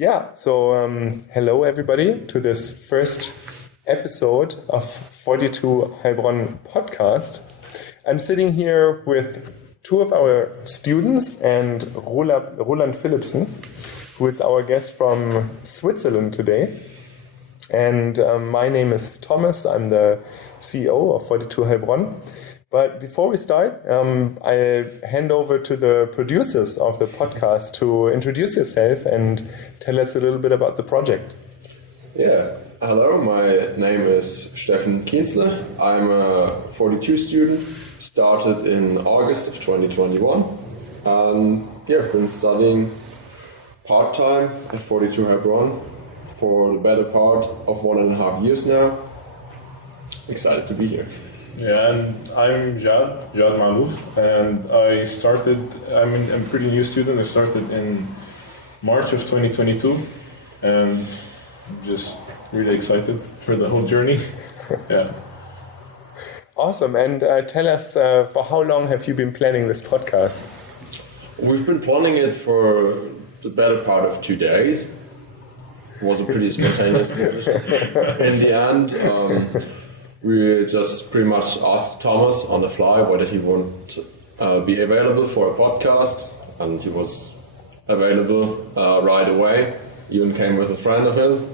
Hello everybody to this first episode of 42 Heilbronn podcast. I'm sitting here with two of our students and Roland Philippsen, who is our guest from Switzerland today. And my name is Thomas. I'm the CEO of 42 Heilbronn. But before we start, I'll hand over to the producers of the podcast to introduce yourself and tell us a little bit about the project. Yeah, hello, my name is Steffen Kienzle. I'm a 42 student, started in August of 2021. I've been studying part-time at 42 Heilbronn for the better part of 1.5 years now. Excited to be here. Yeah, and I'm Jad Malouf, and I'm a pretty new student. I started in March of 2022, and just really excited for the whole journey. Yeah. Awesome, and tell us, for how long have you been planning this podcast? We've been planning it for the better part of 2 days. It was a pretty spontaneous decision. In the end, we just pretty much asked Thomas on the fly whether he would be available for a podcast, and he was available right away. Even came with a friend of his.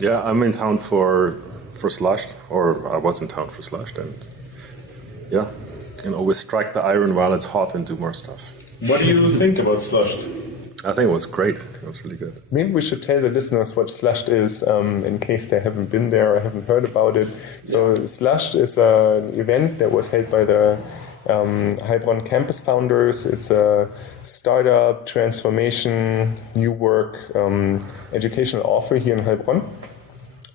Yeah, I'm in town for Slushed, or I was in town for Slushed, and yeah, can always strike the iron while it's hot and do more stuff. What do you think about Slushed? I think it was great. It was really good. Maybe we should tell the listeners what Slushed is, in case they haven't been there or haven't heard about it. So Slushed is an event that was held by the Heilbronn campus founders. It's a startup, transformation, new work, educational offer here in Heilbronn.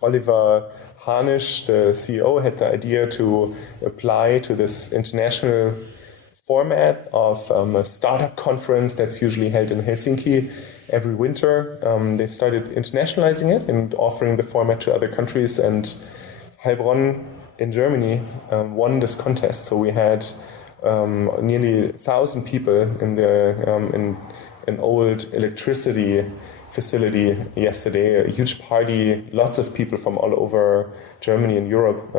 Oliver Harnisch, the CEO, had the idea to apply to this international format of a startup conference that's usually held in Helsinki every winter. They started internationalizing it and offering the format to other countries, and Heilbronn in Germany won this contest. So we had nearly 1,000 people in an old electricity facility yesterday, a huge party, lots of people from all over Germany and Europe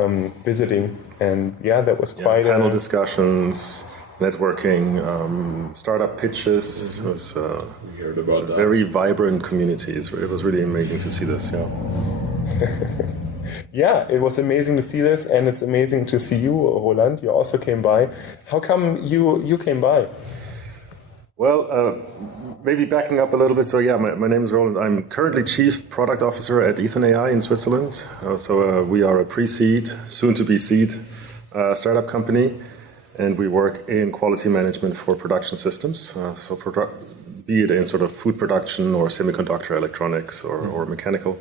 visiting, and that was quite panel discussions, networking, startup pitches. It was a very vibrant community. It was really amazing to see this. Yeah, it was amazing to see this, and it's amazing to see you, Roland. You also came by. How come you came by? Well, maybe backing up a little bit. So my name is Roland. I'm currently Chief Product Officer at Ethan AI in Switzerland. We are a pre-seed, soon-to-be seed startup company. And we work in quality management for production systems. Be it in sort of food production or semiconductor electronics or mechanical.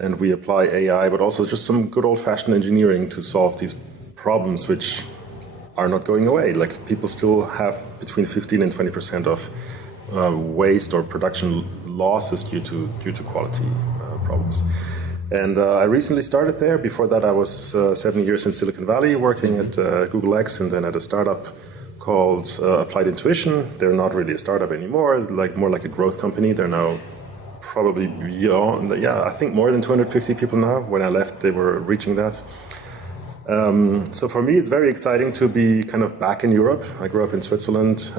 And we apply AI, but also just some good old-fashioned engineering to solve these problems which are not going away. Like, people still have between 15 and 20% of waste or production losses due to quality problems. And I recently started there. Before that, I was 7 years in Silicon Valley working at Google X, and then at a startup called Applied Intuition. They're not really a startup anymore, more like a growth company. They're now probably beyond, I think more than 250 people now. When I left, they were reaching that. So for me, it's very exciting to be kind of back in Europe. I grew up in Switzerland,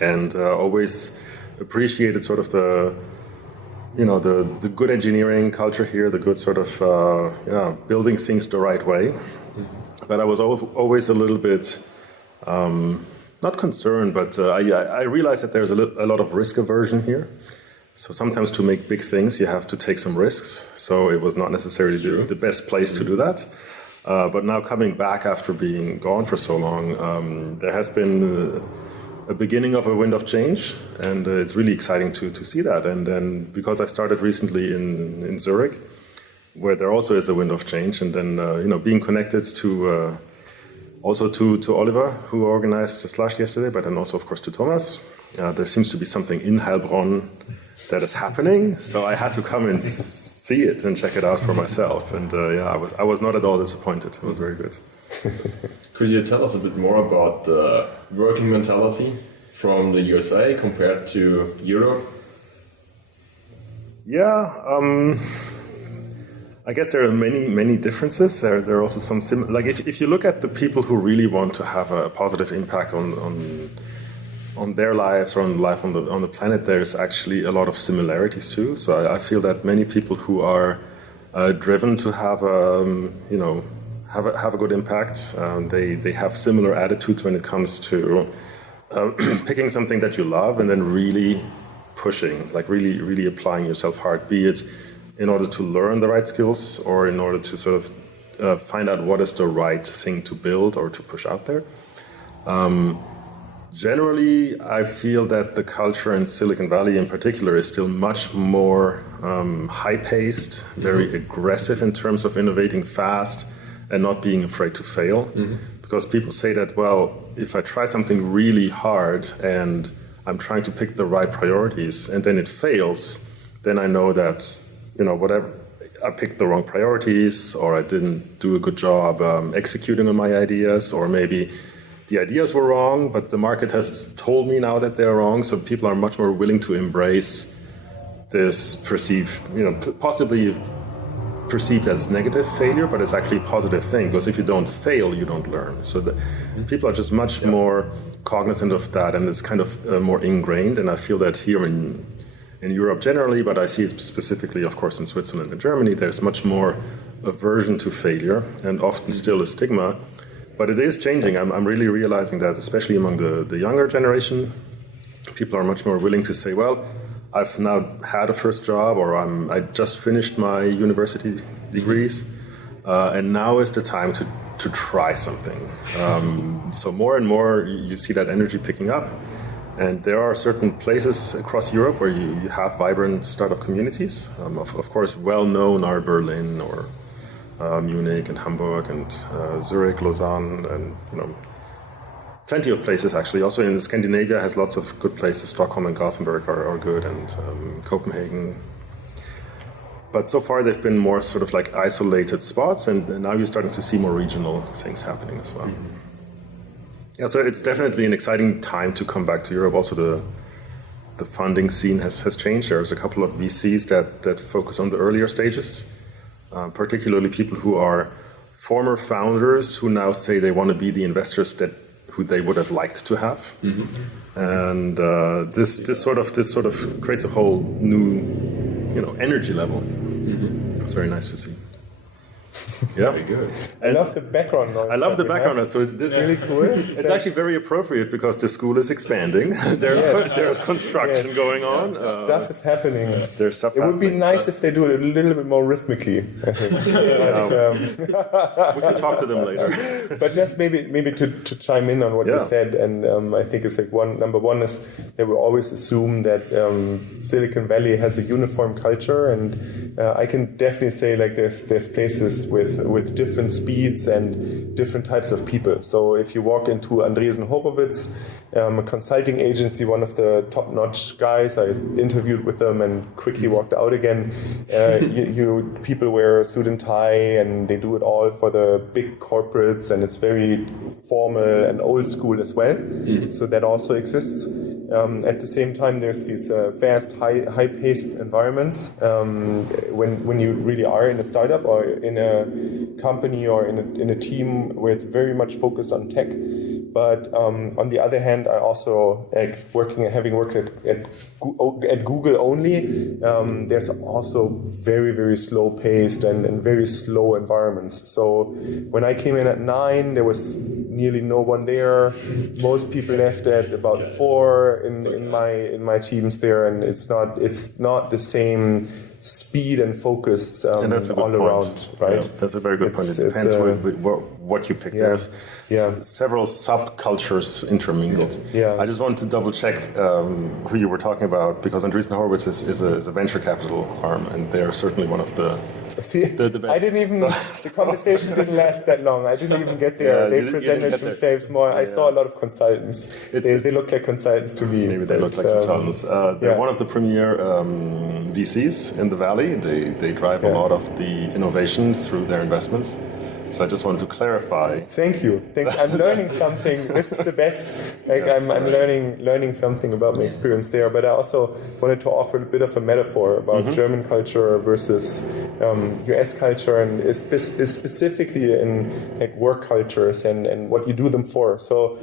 and always appreciated sort of the good engineering culture here, the good sort of building things the right way. But I was always a little bit not concerned, but I realized that there's a lot of risk aversion here. So sometimes to make big things, you have to take some risks. So it was not necessarily the best place to do that. But now coming back after being gone for so long, there has been a beginning of a wind of change, and it's really exciting to see that. And then because I started recently in Zurich, where there also is a wind of change, and then being connected to also to Oliver, who organized the Slush yesterday, but then also of course to Thomas. There seems to be something in Heilbronn that is happening, so I had to come and see it and check it out for myself. And I was not at all disappointed. It was very good. Could you tell us a bit more about the working mentality from the USA compared to Europe Yeah, I guess there are many differences. There are also some like if you look at the people who really want to have a positive impact on their lives or on life on the planet, there's actually a lot of similarities too. So I feel that many people who are driven to have have a good impact, they have similar attitudes when it comes to picking something that you love and then really pushing, like really applying yourself hard, be it in order to learn the right skills or in order to sort of find out what is the right thing to build or to push out there. Generally, I feel that the culture in Silicon Valley in particular is still much more high-paced, very aggressive in terms of innovating fast and not being afraid to fail. Because people say that, well, if I try something really hard and I'm trying to pick the right priorities and then it fails, then I know that, whatever, I picked the wrong priorities or I didn't do a good job executing on my ideas, or maybe the ideas were wrong, but the market has told me now that they're wrong, so people are much more willing to embrace this possibly perceived as negative failure, but it's actually a positive thing, because if you don't fail, you don't learn. So people are just much more cognizant of that, and it's kind of more ingrained, and I feel that here in Europe generally, but I see it specifically, of course, in Switzerland and Germany, there's much more aversion to failure, and often still a stigma. But it is changing. I'm really realizing that, especially among the younger generation, people are much more willing to say, well, I've now had a first job, or I just finished my university degrees, and now is the time to try something. So more and more you see that energy picking up. And there are certain places across Europe where you have vibrant startup communities. Of course, well-known are Berlin or Munich and Hamburg and Zurich, Lausanne, and plenty of places actually. Also in Scandinavia has lots of good places. Stockholm and Gothenburg are good, and Copenhagen. But so far they've been more sort of like isolated spots, and now you're starting to see more regional things happening as well. Yeah, so it's definitely an exciting time to come back to Europe. Also the funding scene has changed. There's a couple of VCs that focus on the earlier stages. Particularly people who are former founders who now say they want to be the investors who they would have liked to have, and this sort of creates a whole new energy level. It's very nice to see. Yeah, very good. I love the background noise. I love the background noise. So this is really cool. It's actually very appropriate because the school is expanding. There's construction going on. Stuff is happening. There's stuff. It would be nice if they do it a little bit more rhythmically, I think. We can talk to them later. But just maybe to chime in on what you said, and I think it's like number one is that we always assume that Silicon Valley has a uniform culture, and I can definitely say like there's places with different speeds and different types of people. So if you walk into Andresen Horowitz, a consulting agency, one of the top-notch guys, I interviewed with them and quickly walked out again. People wear a suit and tie, and they do it all for the big corporates, and it's very formal and old school as well. So that also exists. At the same time, there's these fast, high-paced environments when you really are in a startup or in a company or in a team where it's very much focused on tech. But on the other hand, I also having worked at Google only. There's also very, very slow paced and very slow environments. So when I came in at 9, there was nearly no one there. Most people left at about 4 in my teams there, and it's not the same speed and focus and that's a good all point. Around, right? Yeah, that's a very good point. It depends what you pick. There's several subcultures intermingled. Yeah. I just want to double check who you were talking about, because Andresen Horowitz is a venture capital arm, and they are certainly one of the best. I didn't even. The conversation didn't last that long. I didn't even get there. They presented themselves more. I saw a lot of consultants. They look like consultants to me. Maybe they look like consultants. They're one of the premier VCs in the valley. They drive a lot of the innovation through their investments. So I just wanted to clarify. Thank you. I'm learning something. This is the best. I'm learning something about my experience there. But I also wanted to offer a bit of a metaphor about German culture versus US culture, and specifically in work cultures and what you do them for. So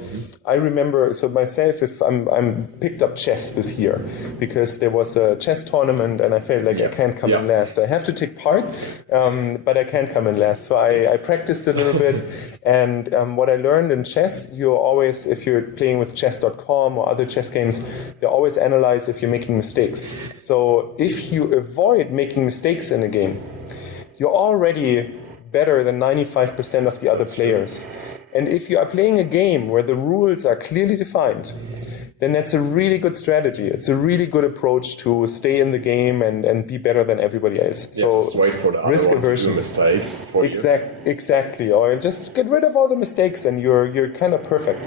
I remember, myself, if I'm picked up chess this year because there was a chess tournament and I felt like I can't come in last. I have to take part, but I can't come in last. So I practiced a little bit, and what I learned in chess, you always, if you're playing with chess.com or other chess games, they always analyze if you're making mistakes. So if you avoid making mistakes in a game, you're already better than 95% of the other players. And if you are playing a game where the rules are clearly defined, then that's a really good strategy. It's a really good approach to stay in the game and be better than everybody else. So just wait for the risk aversion. Mistake for Exactly. Or just get rid of all the mistakes and you're kind of perfect.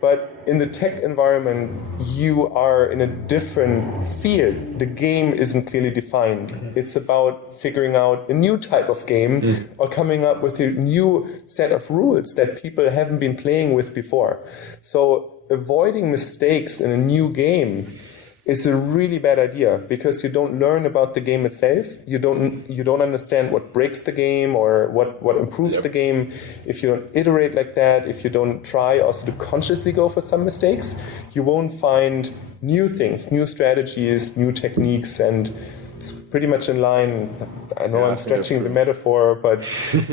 But in the tech environment, you are in a different field. The game isn't clearly defined. It's about figuring out a new type of game or coming up with a new set of rules that people haven't been playing with before. So avoiding mistakes in a new game is a really bad idea because you don't learn about the game itself. You don't understand what breaks the game or what improves the game. If you don't iterate like that, if you don't try also to consciously go for some mistakes, you won't find new things, new strategies, new techniques, and it's pretty much in line. I know I'm stretching the metaphor, but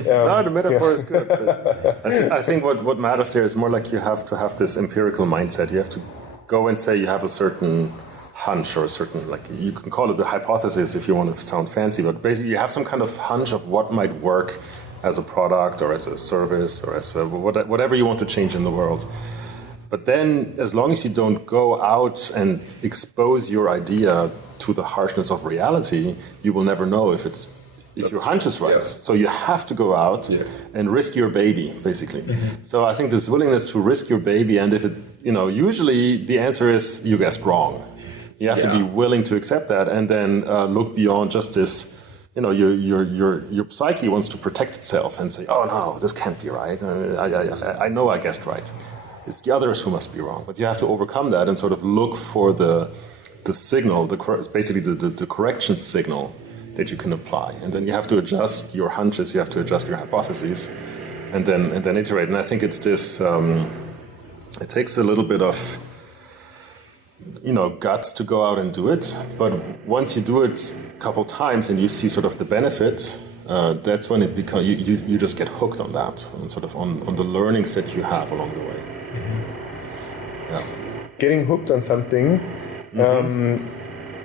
no, the metaphor is good. I think what matters there is more like you have to have this empirical mindset. You have to go and say you have a certain hunch or a certain, like, you can call it a hypothesis if you want to sound fancy, but basically you have some kind of hunch of what might work as a product or as a service or as whatever you want to change in the world. But then, as long as you don't go out and expose your idea to the harshness of reality, you will never know if your hunch is right. So you have to go out and risk your baby, basically. So I think this willingness to risk your baby, and if it, usually the answer is you guessed wrong. You have to be willing to accept that, and then look beyond just this. Your psyche wants to protect itself and say, "Oh no, this can't be right. I know I guessed right. It's the others who must be wrong." But you have to overcome that and sort of look for the signal, basically the correction signal that you can apply, and then you have to adjust your hunches, you have to adjust your hypotheses, and then iterate. And I think it's this. It takes a little bit of guts to go out and do it, but once you do it a couple times and you see sort of the benefits, that's when it becomes you just get hooked on that and sort of on the learnings that you have along the way. Getting hooked on something.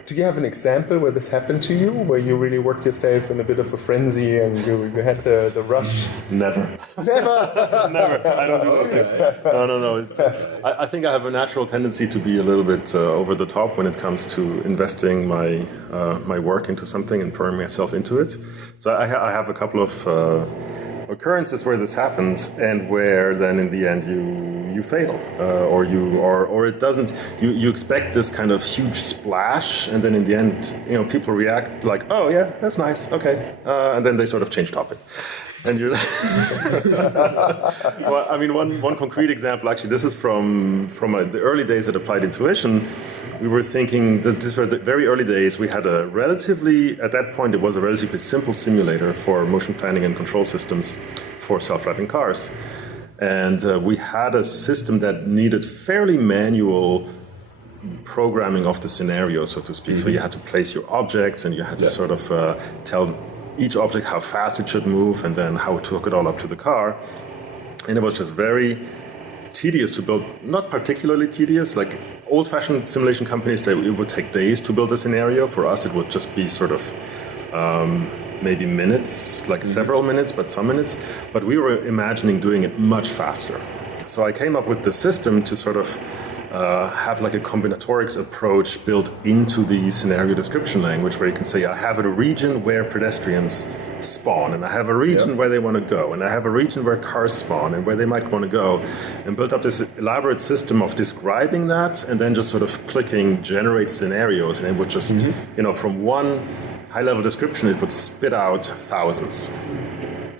Do you have an example where this happened to you, where you really worked yourself in a bit of a frenzy and you had the rush? Never. Never. I don't do those things. No. I think I have a natural tendency to be a little bit over the top when it comes to investing my work into something and pouring myself into it. So I have a couple of occurrences where this happens, and where then in the end you fail, or it doesn't. You expect this kind of huge splash, and then in the end, people react like, "Oh yeah, that's nice, okay," and then they sort of change topic. And you're well, I mean, one concrete example, actually, this is from the early days at Applied Intuition. We were thinking that these were the very early days. We had at that point, it was a relatively simple simulator for motion planning and control systems for self-driving cars. And we had a system that needed fairly manual programming of the scenario, so to speak. So you had to place your objects, and you had to sort of tell each object how fast it should move, and then how to hook it all up to the car. And it was just very tedious to build, not particularly tedious, like old-fashioned simulation companies, it would take days to build a scenario. For us, it would just be sort of maybe minutes, like several minutes, but some minutes. But we were imagining doing it much faster. So I came up with the system to sort of have like a combinatorics approach built into the scenario description language, where you can say, I have a region where pedestrians spawn, and I have a region where they want to go, and I have a region where cars spawn and where they might want to go, and built up this elaborate system of describing that, and then just sort of clicking generate scenarios, and it would just, from one high-level description, it would spit out thousands.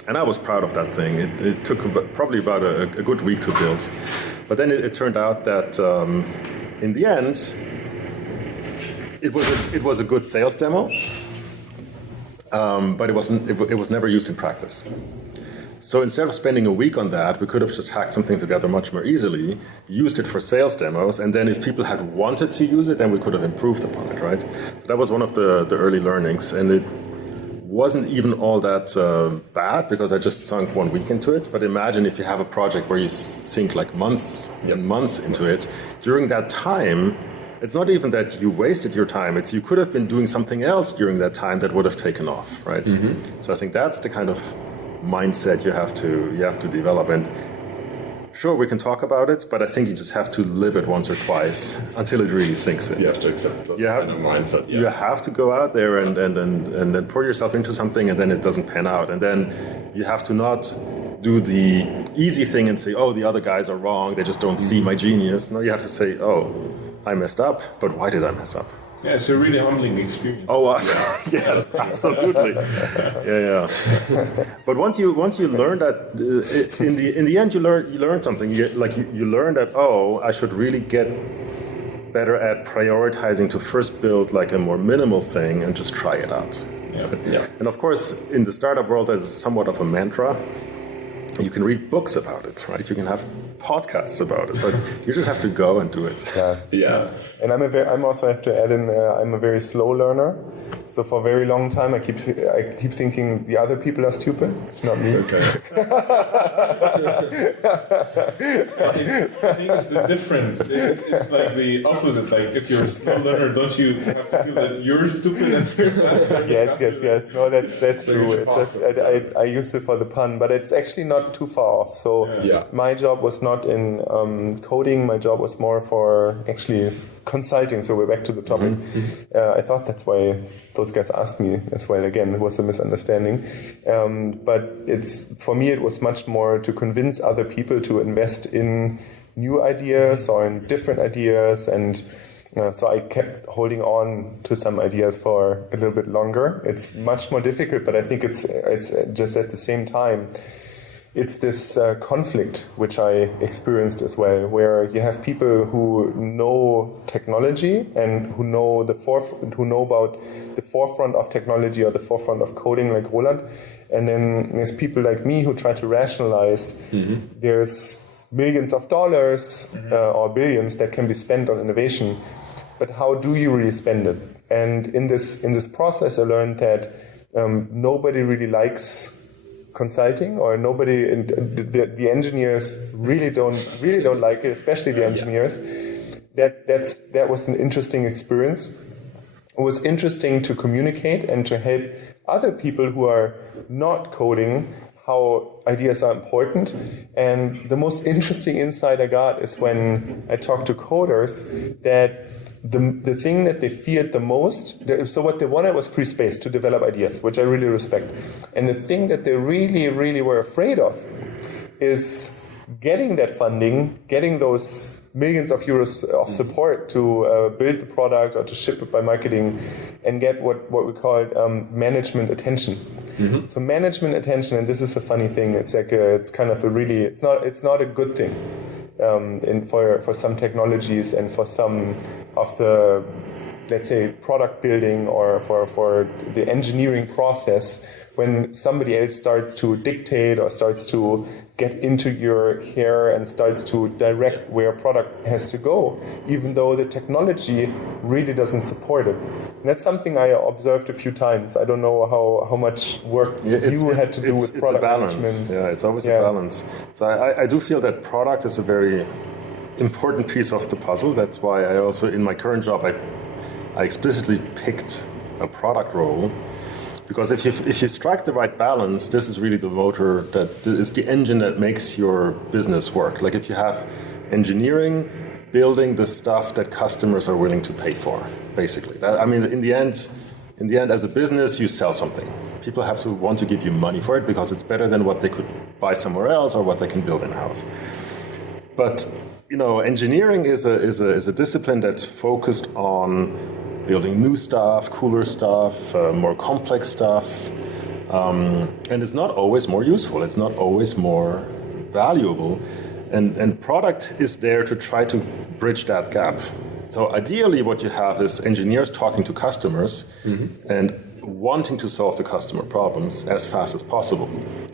And I was proud of that thing. It took probably about a good week to build. But then it turned out that in the end, it was a good sales demo, but it was never used in practice. So instead of spending a week on that, we could have just hacked something together much more easily, used it for sales demos, and then if people had wanted to use it, then we could have improved upon it, right? So that was one of the early learnings, and it wasn't even all that bad because I just sunk 1 week into it. But imagine if you have a project where you sink like months and months into it. During that time, it's not even that you wasted your time. It's you could have been doing something else during that time that would have taken off, right? Mm-hmm. So I think that's the kind of mindset you have to develop. And sure, we can talk about it, but I think you just have to live it once or twice until it really sinks in. You have to accept that kind of mindset. Yeah. You have to go out there and then pour yourself into something, and then it doesn't pan out. And then you have to not do the easy thing and say, oh, the other guys are wrong, they just don't see my genius. No, you have to say, oh, I messed up, but why did I mess up? Yeah, it's a really humbling experience. Oh, yes, absolutely. Yeah. But once you learn that, in the end, you learn something. You learn that, oh, I should really get better at prioritizing to first build like a more minimal thing and just try it out. Yeah. And of course, in the startup world, that's somewhat of a mantra. You can read books about it, right? You can have podcasts about it, but you just have to go and do it. Yeah. And I'm also have to add in. I'm a very slow learner, so for a very long time I keep thinking the other people are stupid. It's not me. Okay. I think it's the different. It's like the opposite. Like if you're a slow learner, don't you have to feel that you're stupid and you're not? Yes. No, that's true. It's just, I used it for the pun, but it's actually not too far off. So my job was not in coding. My job was more for actually consulting. So we're back to the topic. I thought that's why those guys asked me as well. Again, it was a misunderstanding. But for me, it was much more to convince other people to invest in new ideas or in different ideas. And so I kept holding on to some ideas for a little bit longer. It's much more difficult, but I think it's just at the same time, it's this conflict which I experienced as well, where you have people who know technology and who know about the forefront of technology or the forefront of coding, like Roland, and then there's people like me who try to rationalize. There's millions of dollars or billions that can be spent on innovation, but how do you really spend it? And in this process, I learned that nobody really likes consulting, or nobody, the engineers really don't like it, especially the engineers. That was an interesting experience. It was interesting to communicate and to help other people who are not coding how ideas are important. And the most interesting insight I got is when I talked to coders that the thing that they feared the most, so what they wanted was free space to develop ideas, which I really respect. And the thing that they really, really were afraid of is getting that funding, getting those millions of euros of support to build the product or to ship it by marketing, and get what we call management attention. So management attention, and this is a funny thing. It's like it's kind of a really, it's not a good thing. For some technologies and for some of the, let's say, product building or for the engineering process, when somebody else starts to dictate or starts to get into your hair and starts to direct where a product has to go, even though the technology really doesn't support it. And that's something I observed a few times. I don't know how much work you had to do with product management. Yeah, it's always a balance. So I do feel that product is a very important piece of the puzzle. That's why I also, in my current job, I explicitly picked a product role. Because if you strike the right balance, this is really the motor, that is the engine that makes your business work. Like if you have engineering building the stuff that customers are willing to pay for, basically. In the end, as a business, you sell something. People have to want to give you money for it because it's better than what they could buy somewhere else or what they can build in-house. But engineering is a discipline that's focused on building new stuff, cooler stuff, more complex stuff. And it's not always more useful. It's not always more valuable. And product is there to try to bridge that gap. So ideally what you have is engineers talking to customers and wanting to solve the customer problems as fast as possible.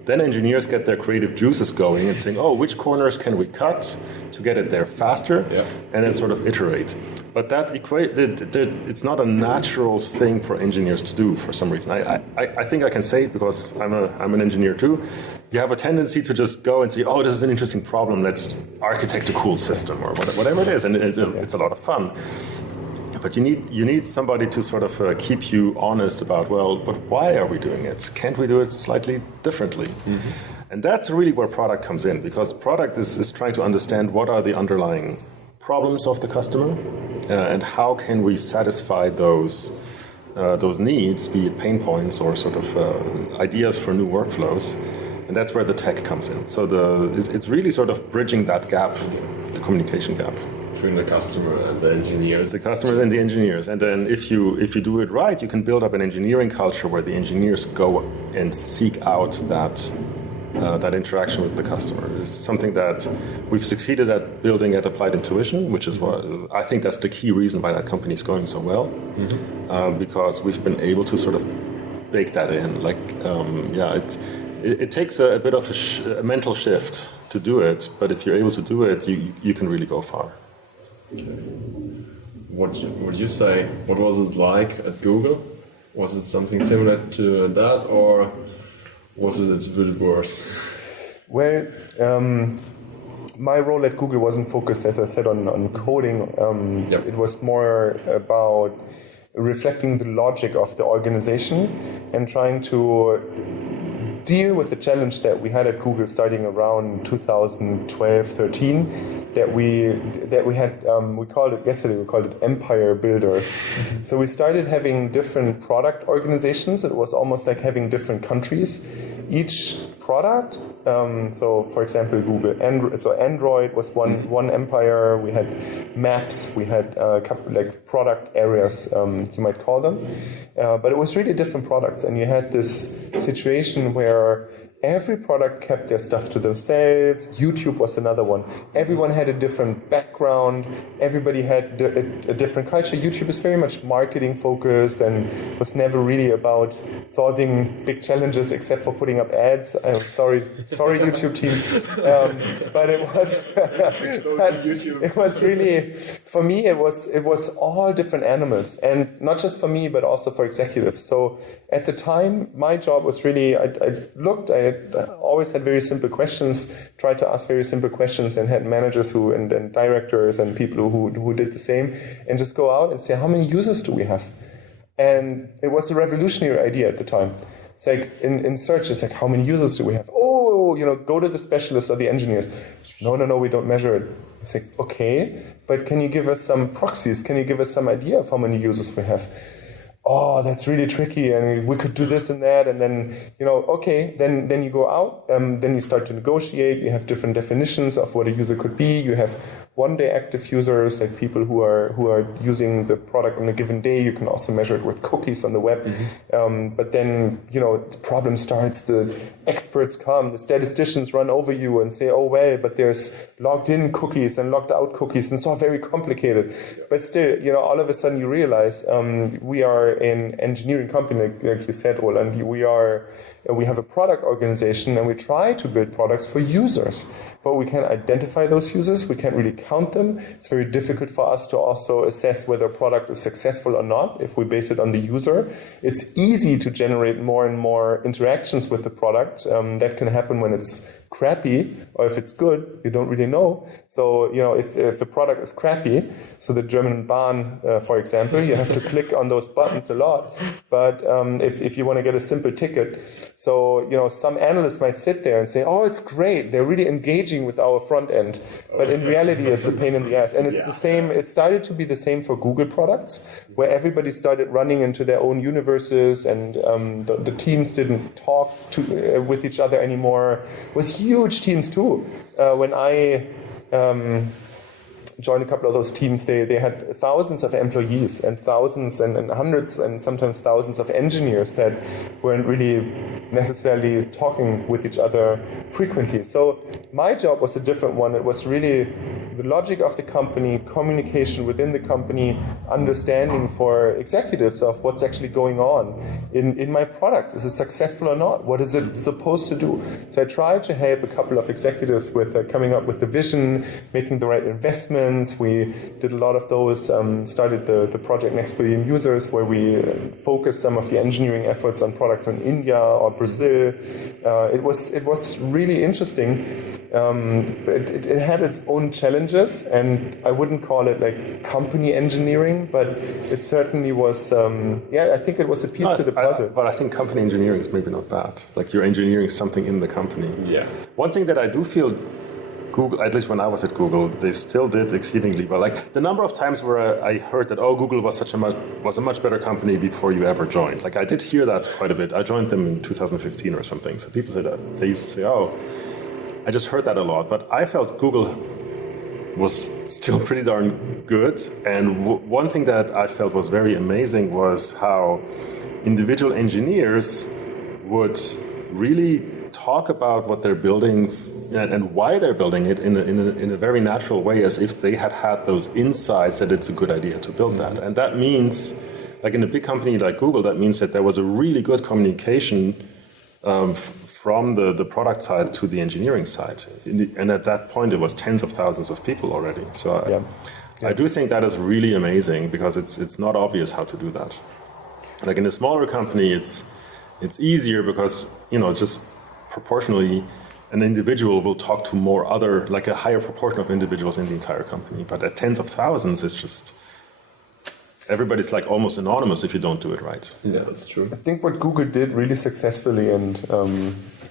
Then engineers get their creative juices going and saying, oh, which corners can we cut to get it there faster? And then sort of iterate. But that it's not a natural thing for engineers to do for some reason. I think I can say it because I'm an engineer too. You have a tendency to just go and say, oh, this is an interesting problem, let's architect a cool system or whatever it is, and it's a lot of fun. But you need somebody to sort of keep you honest about, well, but why are we doing it? Can't we do it slightly differently? And that's really where product comes in, because the product is trying to understand what are the underlying problems of the customer and how can we satisfy those needs, be it pain points or sort of ideas for new workflows. And that's where the tech comes in. So it's really sort of bridging that gap, the communication gap. Between the customer and the engineers. The customers and the engineers. And then if you do it right, you can build up an engineering culture where the engineers go and seek out that interaction with the customer. It's something that we've succeeded at building at Applied Intuition, which is what I think that's the key reason why that company is going so well, because we've been able to sort of bake that in. It takes a bit of a mental shift to do it, but if you're able to do it, you can really go far. What would you say? What was it like at Google? Was it something similar to that, or was it a bit worse? Well, my role at Google wasn't focused, as I said, on coding. It was more about reflecting the logic of the organization and trying to deal with the challenge that we had at Google starting around 2012-13 that we had, we called it empire builders. So we started having different product organizations. It was almost like having different countries. Each product, so for example, Android was one empire. We had maps, we had a couple like product areas, you might call them. But it was really different products, and you had this situation where every product kept their stuff to themselves. YouTube was another one. Everyone had a different background. Everybody had a different culture. YouTube is very much marketing focused and was never really about solving big challenges except for putting up ads. Sorry, YouTube team. But it was. It was really, for me, it was all different animals, and not just for me, but also for executives. So at the time, my job was really, I always had very simple questions, tried to ask very simple questions, and had managers and directors and people who did the same, and just go out and say, how many users do we have? And it was a revolutionary idea at the time. It's like in search, it's like, how many users do we have? Oh, go to the specialists or the engineers. No, we don't measure it. It's like, okay, but can you give us some proxies? Can you give us some idea of how many users we have? Oh, that's really tricky, and we could do this and that, and then, okay, then you go out, then you start to negotiate, you have different definitions of what a user could be, you have one-day active users, like people who are using the product on a given day. You can also measure it with cookies on the web. But then, the problem starts, the experts come, the statisticians run over you and say, oh, well, but there's logged in cookies and logged out cookies, and it's all very complicated. But still, all of a sudden you realize we are an engineering company, like you said, Roland. We have a product organization, and we try to build products for users, but we can't identify those users. We can't really count them. It's very difficult for us to also assess whether a product is successful or not if we base it on the user. It's easy to generate more and more interactions with the product. That can happen when it's crappy, or if it's good, you don't really know. So, if the product is crappy, so the German Bahn, for example, you have to click on those buttons a lot. But if you want to get a simple ticket, so, some analysts might sit there and say, oh, it's great, they're really engaging with our front end. But in reality, it's a pain in the ass. And it's the same, it started to be the same for Google products, where everybody started running into their own universes, and the teams didn't talk with each other anymore. It was huge teams too. When I joined a couple of those teams, they had thousands of employees and thousands and hundreds and sometimes thousands of engineers that weren't really necessarily talking with each other frequently. So my job was a different one. It was really the logic of the company, communication within the company, understanding for executives of what's actually going on in my product. Is it successful or not? What is it supposed to do? So I tried to help a couple of executives with coming up with the vision, making the right investments. We did a lot of those, started the project Next Billion Users, where we focused some of the engineering efforts on products in India or Brazil. It was really interesting. It had its own challenges, and I wouldn't call it like company engineering, but it certainly was. I think it was a piece to the puzzle. But I think company engineering is maybe not bad. Like you're engineering something in the company. Yeah. One thing that I do feel Google, at least when I was at Google, they still did exceedingly well. Like the number of times where I heard that, Google was a much better company before you ever joined. Like I did hear that quite a bit. I joined them in 2015 or something. So people said that they used to say, I just heard that a lot. But I felt Google was still pretty darn good. And one thing that I felt was very amazing was how individual engineers would really talk about what they're building and why they're building it in a very natural way, as if they had those insights that it's a good idea to build that. And that means, like in a big company like Google, that means that there was a really good communication from the product side to the engineering side. And at that point, it was tens of thousands of people already. So I do think that is really amazing, because it's not obvious how to do that. Like in a smaller company, it's easier because, just proportionally, an individual will talk to a higher proportion of individuals in the entire company. But at tens of thousands, it's just, everybody's like almost anonymous if you don't do it right. Yeah, that's true. I think what Google did really successfully, and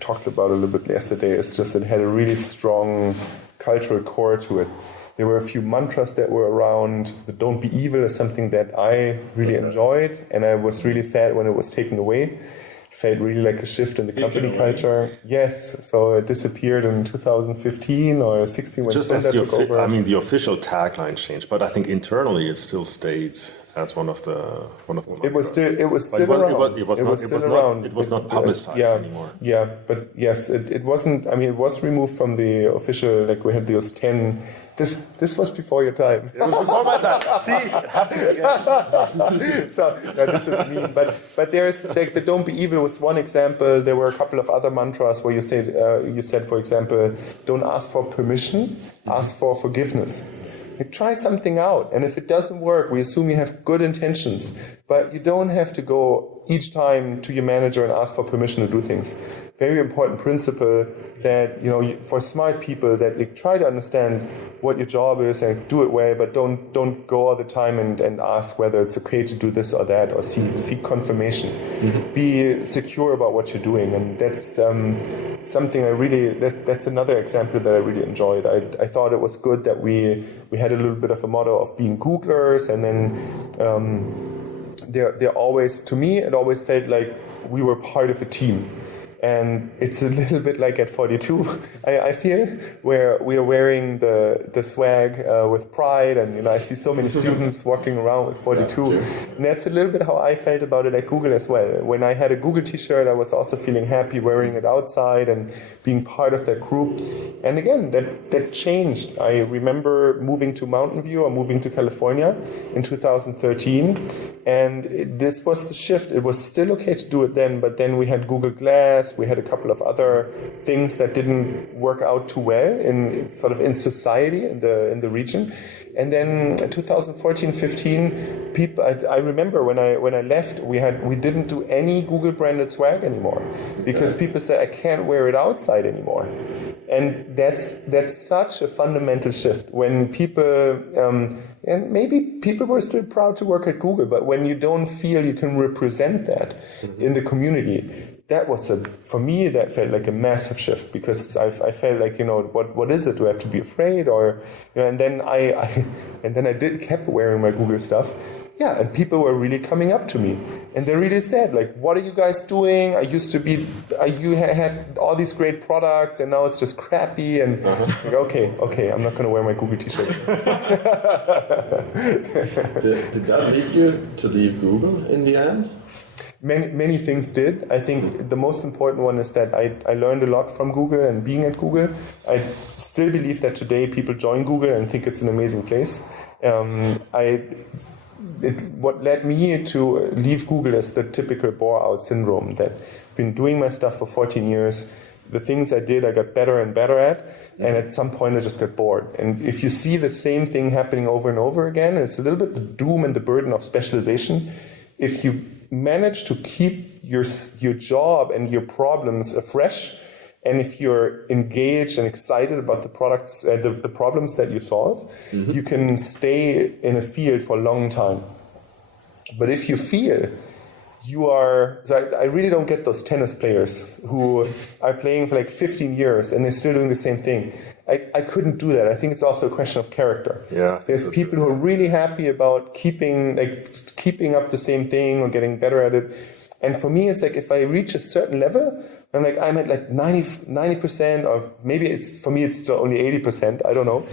talked about a little bit yesterday, is just it had a really strong cultural core to it. There were a few mantras that were around. The "Don't be evil" is something that I really enjoyed, and I was really sad when it was taken away. Felt really like a shift in the company culture. Yes, so it disappeared in 2015 or 16 when Sundar took over. I mean, the official tagline changed, but I think internally it still stayed as one of the. It was still around. It was not publicized anymore. Yeah, but yes, it wasn't. I mean, it was removed from the official. Like we had those 10. This was before your time. It was before my time. See, it happens again. So this is me. But there's like the "Don't be evil" was one example. There were a couple of other mantras where you said, for example, don't ask for permission, ask for forgiveness. Like, try something out, and if it doesn't work, we assume you have good intentions, but you don't have to go each time to your manager and ask for permission to do things. Very important principle that, for smart people, that they try to understand what your job is and do it well, but don't go all the time and ask whether it's okay to do this or that, or seek confirmation. Mm-hmm. Be secure about what you're doing, and that's something that's another example that I really enjoyed. I thought it was good that we had a little bit of a motto of being Googlers, and then they're always, to me, it always felt like we were part of a team. And it's a little bit like at 42, I feel, where we are wearing the swag with pride, and I see so many students walking around with 42. Yeah, and that's a little bit how I felt about it at Google as well. When I had a Google t-shirt, I was also feeling happy wearing it outside and being part of that group. And again, that changed. I remember moving to Mountain View or moving to California in 2013, and this was the shift. It was still okay to do it then, but then we had Google Glass. We had a couple of other things that didn't work out too well in society in the region. And then 2014-15, people. I remember when I left, we didn't do any Google branded swag anymore, because people said I can't wear it outside anymore. And that's such a fundamental shift when people. And maybe people were still proud to work at Google, but when you don't feel you can represent that in the community, that was for me, that felt like a massive shift, because I felt like, what is it? Do I have to be afraid? Or, and then I kept wearing my Google stuff. Yeah, and people were really coming up to me, and they really said, like, "What are you guys doing? You had all these great products, and now it's just crappy." And like, okay, I'm not going to wear my Google T-shirt. Did that lead you to leave Google in the end? Many things did. I think the most important one is that I learned a lot from Google and being at Google. I still believe that today people join Google and think it's an amazing place. What led me to leave Google is the typical bore-out syndrome, that I've been doing my stuff for 14 years. The things I did, I got better and better at, and at some point I just got bored. And if you see the same thing happening over and over again, it's a little bit the doom and the burden of specialization. If you manage to keep your job and your problems fresh, and if you're engaged and excited about the products, the problems that you solve, you can stay in a field for a long time. But if you feel you are, so I really don't get those tennis players who are playing for like 15 years and they're still doing the same thing. I couldn't do that. I think it's also a question of character. Yeah, there's people who are really happy about keeping up the same thing or getting better at it. And for me, it's like if I reach a certain level, I'm at like 90%, or maybe for me it's still only 80%. I don't know.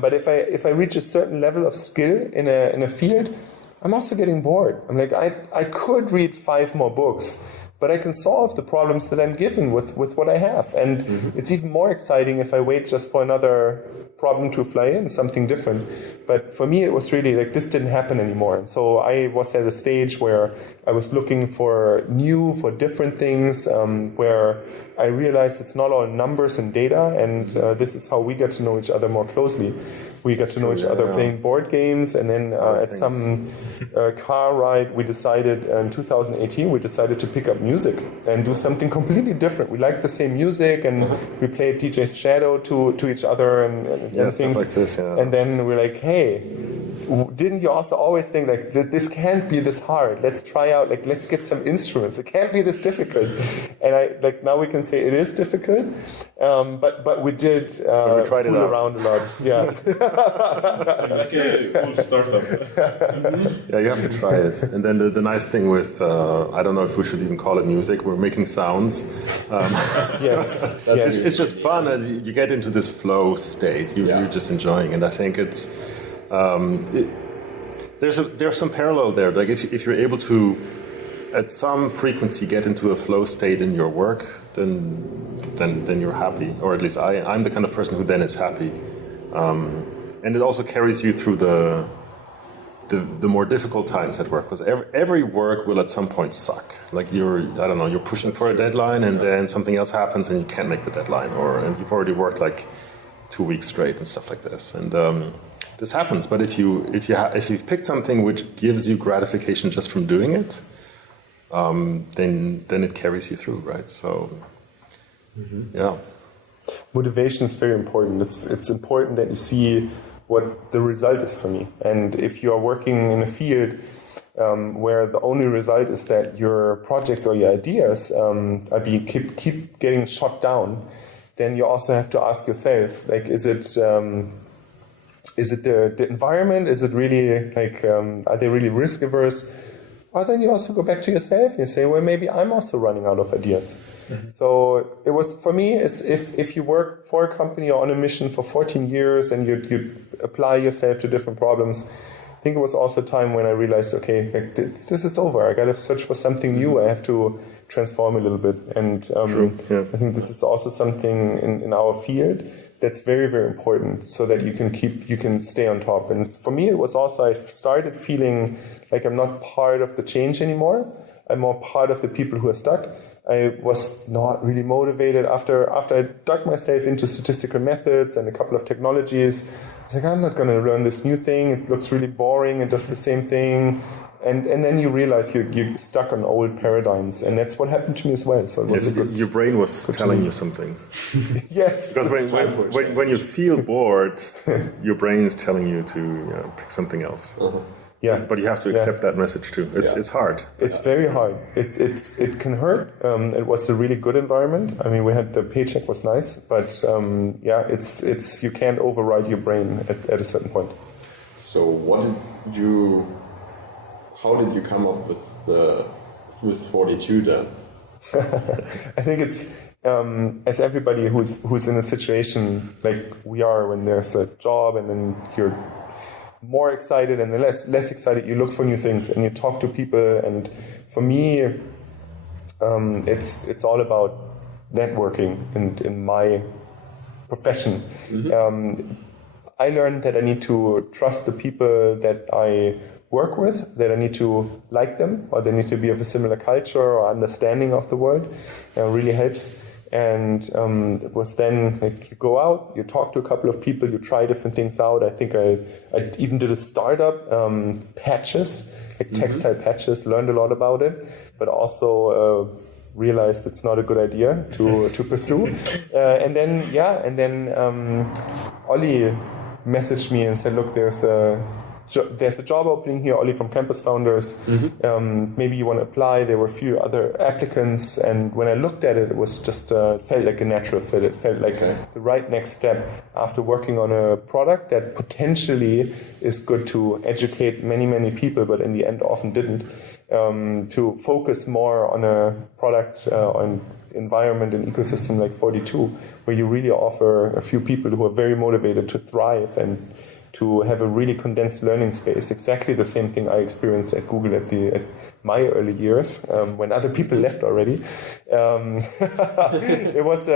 But if I reach a certain level of skill in a field, I'm also getting bored. I'm like, I could read 5 more books, but I can solve the problems that I'm given with what I have. And it's even more exciting if I wait just for another problem to fly in, something different. But for me, it was really like this didn't happen anymore. And so I was at a stage where I was looking for different things, where I realized it's not all numbers and data. And this is how we get to know each other more closely. We got to know each other playing board games, and then at some car ride, we decided in 2018 to pick up music and do something completely different. We liked the same music, and we played DJ's Shadow to each other and things like this. Yeah. And then we're like, hey, didn't you also always think like this can't be this hard? Let's try out, like, let's get some instruments. It can't be this difficult. And now we can say it is difficult, but we did fool around a lot. Yeah. It's like a cool startup. Yeah, you have to try it. And then the nice thing with, I don't know if we should even call it music, we're making sounds. Yes. It's just fun, and you get into this flow state. You're just enjoying, and I think it's there's some parallel there. Like if you're able to, at some frequency, get into a flow state in your work, then you're happy, or at least I'm the kind of person who then is happy. And it also carries you through the more difficult times at work, because every work will at some point suck. Like you're pushing for a deadline, and then something else happens and you can't make the deadline, and you've already worked like 2 weeks straight and stuff like this. And this happens. But if you've picked something which gives you gratification just from doing it, then it carries you through, right? So yeah. Motivation is very important. It's important that you see what the result is for me. And if you are working in a field where the only result is that your projects or your ideas keep getting shot down, then you also have to ask yourself, like, is it the environment? Is it really like, are they really risk averse? Or then you also go back to yourself and you say, well, maybe I'm also running out of ideas. So it was, for me, it's if you work for a company or on a mission for 14 years and you apply yourself to different problems, I think it was also a time when I realized, okay, like, this is over. I got to search for something new. I have to transform a little bit. And I think this is also something in our field that's very, very important, so that you can stay on top. And for me, it was also, I started feeling like I'm not part of the change anymore. I'm more part of the people who are stuck. I was not really motivated after I dug myself into statistical methods and a couple of technologies. I was like, I'm not going to learn this new thing. It looks really boring. It does the same thing. And then you realize you're stuck on old paradigms, and that's what happened to me as well. So it was your brain was telling you something. Yes. Because when you feel bored, your brain is telling you to pick something else. Yeah. But you have to accept that message too. It's hard. It's very hard. It can hurt. It was a really good environment. I mean, the paycheck was nice, but it's you can't override your brain at a certain point. So what did you how did you come up with 42 then? I think it's as everybody who's in a situation like we are, when there's a job and then you're more excited and then less excited, you look for new things and you talk to people. And for me, it's all about networking in my profession. I learned that I need to trust the people that I work with, that I need to like them, or they need to be of a similar culture or understanding of the world. It really helps. And it was then like you go out, you talk to a couple of people, you try different things out. I think I even did a startup, patches, like textile patches, learned a lot about it, but also realized it's not a good idea to pursue. And then Ollie messaged me and said, look, there's a job opening here, Ollie from Campus Founders. Maybe you want to apply. There were a few other applicants, and when I looked at it, it was just felt like a natural fit. It felt like the right next step after working on a product that potentially is good to educate many people, but in the end often didn't. To focus more on a product on environment and ecosystem like 42, where you really offer a few people who are very motivated to thrive and to have a really condensed learning space. Exactly the same thing I experienced at Google at my early years, when other people left already. It was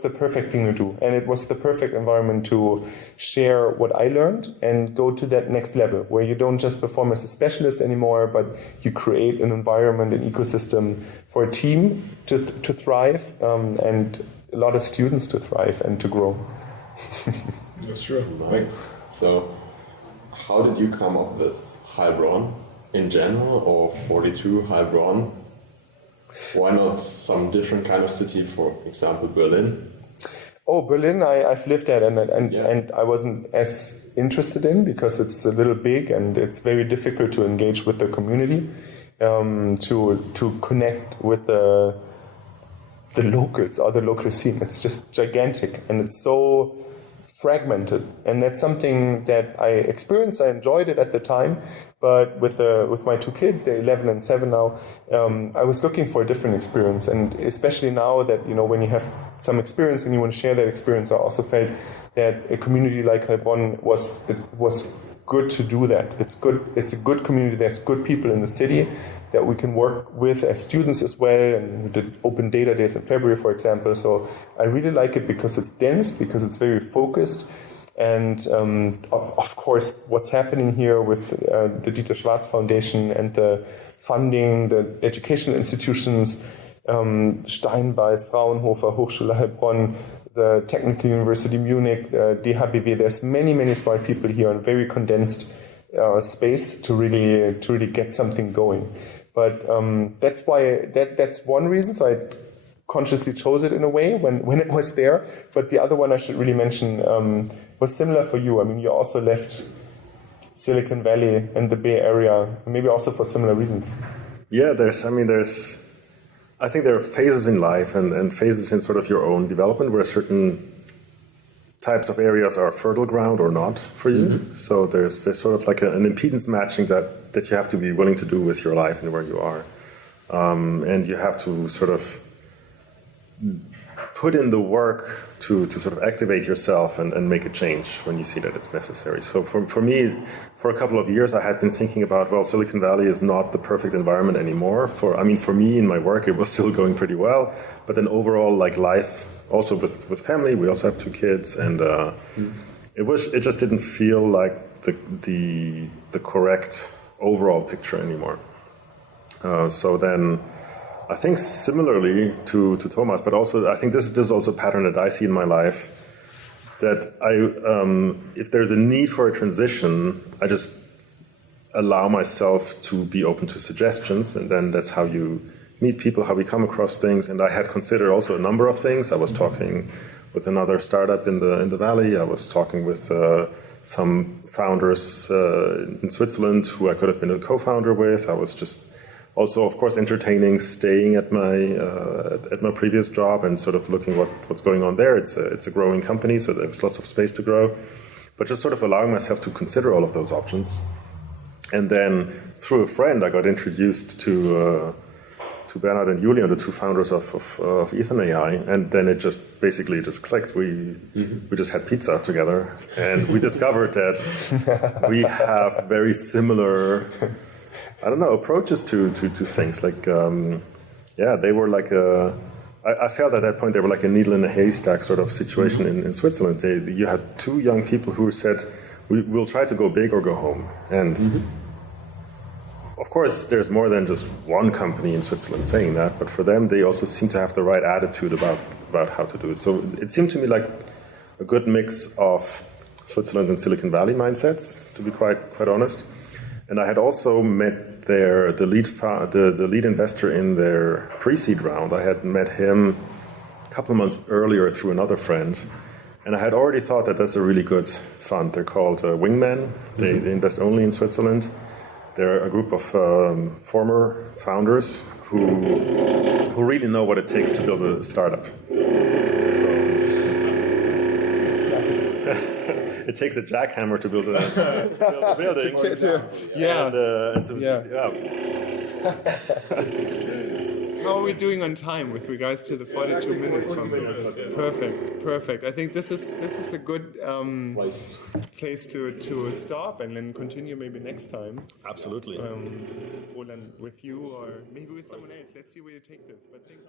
the perfect thing to do, and it was the perfect environment to share what I learned and go to that next level, where you don't just perform as a specialist anymore, but you create an environment, an ecosystem for a team to thrive, and a lot of students to thrive and to grow. That's true. Thanks. So, how did you come up with Heilbronn in general, or 42 Heilbronn? Why not some different kind of city, for example, Berlin? Oh, Berlin, I've lived at, and I wasn't as interested in, because it's a little big and it's very difficult to engage with the community, to connect with the locals or the local scene. It's just gigantic, and it's so fragmented, and that's something that I experienced. I enjoyed it at the time, but with my two kids, they're 11 and 7 now, I was looking for a different experience. And especially now that, when you have some experience and you want to share that experience, I also felt that a community like Heilbronn was good to do that. It's a good community. There's good people in the city that we can work with as students as well, and we did open data days in February, for example. So I really like it because it's dense, because it's very focused, and of course what's happening here with the Dieter Schwarz Foundation and the funding, the educational institutions, Steinbeis, Fraunhofer, Hochschule Heilbronn, the Technical University Munich, DHBW. There's many smart people here, and very condensed space to really get something going. But that's why that's one reason. So I consciously chose it in a way when it was there. But the other one I should really mention was similar for you. I mean, you also left Silicon Valley and the Bay Area, maybe also for similar reasons. Yeah, I think there are phases in life and phases in sort of your own development where certain types of areas are fertile ground or not for you. Mm-hmm. So there's sort of like an impedance matching that you have to be willing to do with your life and where you are. And you have to sort of put in the work to sort of activate yourself and make a change when you see that it's necessary. So for me, for a couple of years, I had been thinking about, well, Silicon Valley is not the perfect environment anymore. For me in my work, it was still going pretty well. But then overall, like life, also with family, we also have 2 kids, and it just didn't feel like the correct overall picture anymore. So then, I think similarly to Thomas, but also I think this is also a pattern that I see in my life, that if there's a need for a transition, I just allow myself to be open to suggestions, and then that's how you meet people, how we come across things. And I had considered also a number of things. I was talking with another startup in the Valley. I was talking with some founders in Switzerland who I could have been a co-founder with. I was just also, of course, entertaining staying at my previous job and sort of looking what's going on there. It's a growing company, so there's lots of space to grow. But just sort of allowing myself to consider all of those options. And then through a friend, I got introduced to Bernhard and Julian, the two founders of Ethan AI, and then it just basically just clicked. We just had pizza together, and we discovered that we have very similar, I don't know, approaches to things. Like, they were like I felt at that point they were like a needle in a haystack sort of situation in Switzerland. You had two young people who said, we'll try to go big or go home. And of course, there's more than just one company in Switzerland saying that, but for them, they also seem to have the right attitude about how to do it. So it seemed to me like a good mix of Switzerland and Silicon Valley mindsets, to be quite honest. And I had also met the lead investor in their pre-seed round. I had met him a couple of months earlier through another friend. And I had already thought that that's a really good fund. They're called Wingman. They invest only in Switzerland. They're a group of former founders who really know what it takes to build a startup. It takes a jackhammer to build a building. How are we doing on time with regards to the 42 minutes conference? Perfect. I think this is a good place to stop and then continue maybe next time. Absolutely. Roland, with you or maybe with someone else. Let's see where you take this. But thank you.